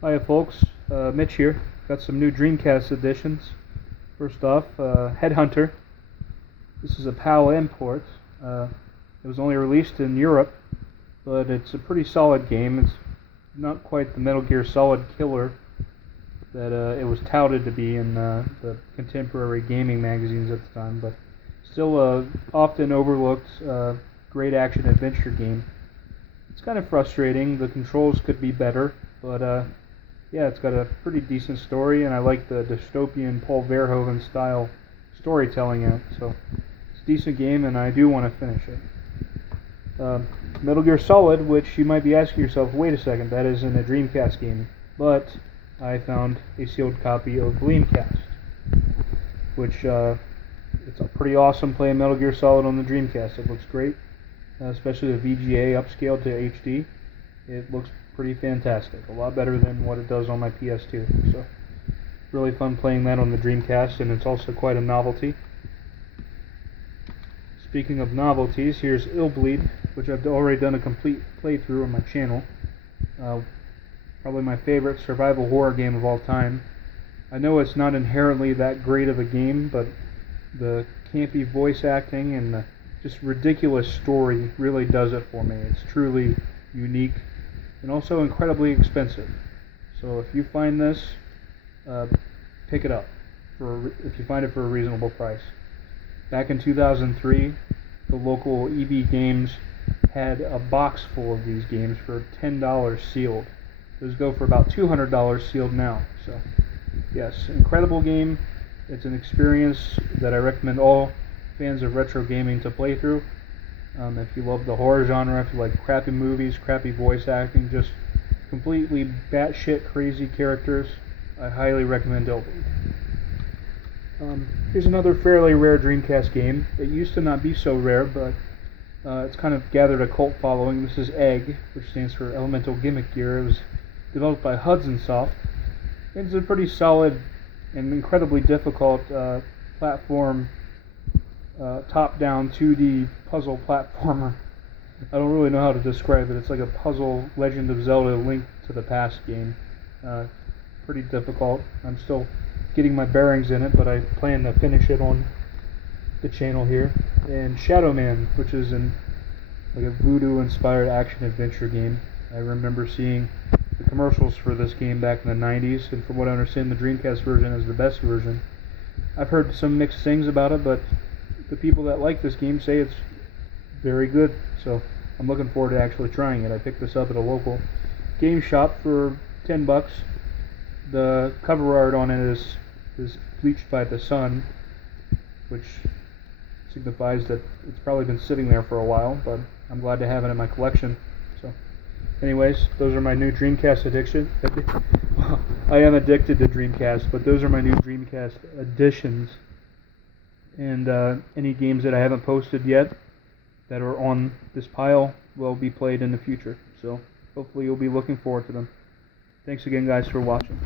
Hiya folks, Mitch here. Got some new Dreamcast editions. First off, Headhunter. This is a PAL import. It was only released in Europe, but it's a pretty solid game. It's not quite the Metal Gear Solid killer that it was touted to be in the contemporary gaming magazines at the time, but still often overlooked great action-adventure game. It's kind of frustrating. The controls could be better, but yeah, it's got a pretty decent story, and I like the dystopian Paul Verhoeven style storytelling in it, so it's a decent game, and I do want to finish it. Metal Gear Solid, which you might be asking yourself, wait a second, that isn't a Dreamcast game, but I found a sealed copy of Dreamcast, which it's pretty awesome playing Metal Gear Solid on the Dreamcast. It looks great, especially the VGA upscaled to HD. It looks pretty fantastic, a lot better than what it does on my PS2. So really fun playing that on the Dreamcast, and it's also quite a novelty. Speaking of novelties, here's Illbleed, which I've already done a complete playthrough on my channel. Probably my favorite survival horror game of all time. I know it's not inherently that great of a game, but the campy voice acting and the just ridiculous story really does it for me. It's truly unique and also incredibly expensive. So if you find this, pick it up if you find it for a reasonable price. Back in 2003, the local EB Games had a box full of these games for $10 sealed. Those go for about $200 sealed now. So yes, incredible game. It's an experience that I recommend all fans of retro gaming to play through. If you love the horror genre, if you like crappy movies, crappy voice acting, just completely batshit crazy characters, I highly recommend Illbleed. Here's another fairly rare Dreamcast game. It used to not be so rare, but it's kind of gathered a cult following. This is Egg, which stands for Elemental Gimmick Gear. It was developed by Hudson Soft. It's a pretty solid and incredibly difficult platform, top-down 2D puzzle platformer. I don't really know how to describe it. It's like a puzzle Legend of Zelda Link to the Past game. Pretty difficult. I'm still getting my bearings in it, but I plan to finish it on the channel here. And Shadow Man, which is like a voodoo-inspired action-adventure game. I remember seeing the commercials for this game back in the 90s, and from what I understand, the Dreamcast version is the best version. I've heard some mixed things about it, but the people that like this game say it's very good, so I'm looking forward to actually trying it. I picked this up at a local game shop for $10. The cover art on it is bleached by the sun, which signifies that it's probably been sitting there for a while, but I'm glad to have it in my collection. So anyways, those are my new Dreamcast addiction. Well, I am addicted to Dreamcast, but those are my new Dreamcast additions. And any games that I haven't posted yet that are on this pile will be played in the future. So hopefully you'll be looking forward to them. Thanks again, guys, for watching.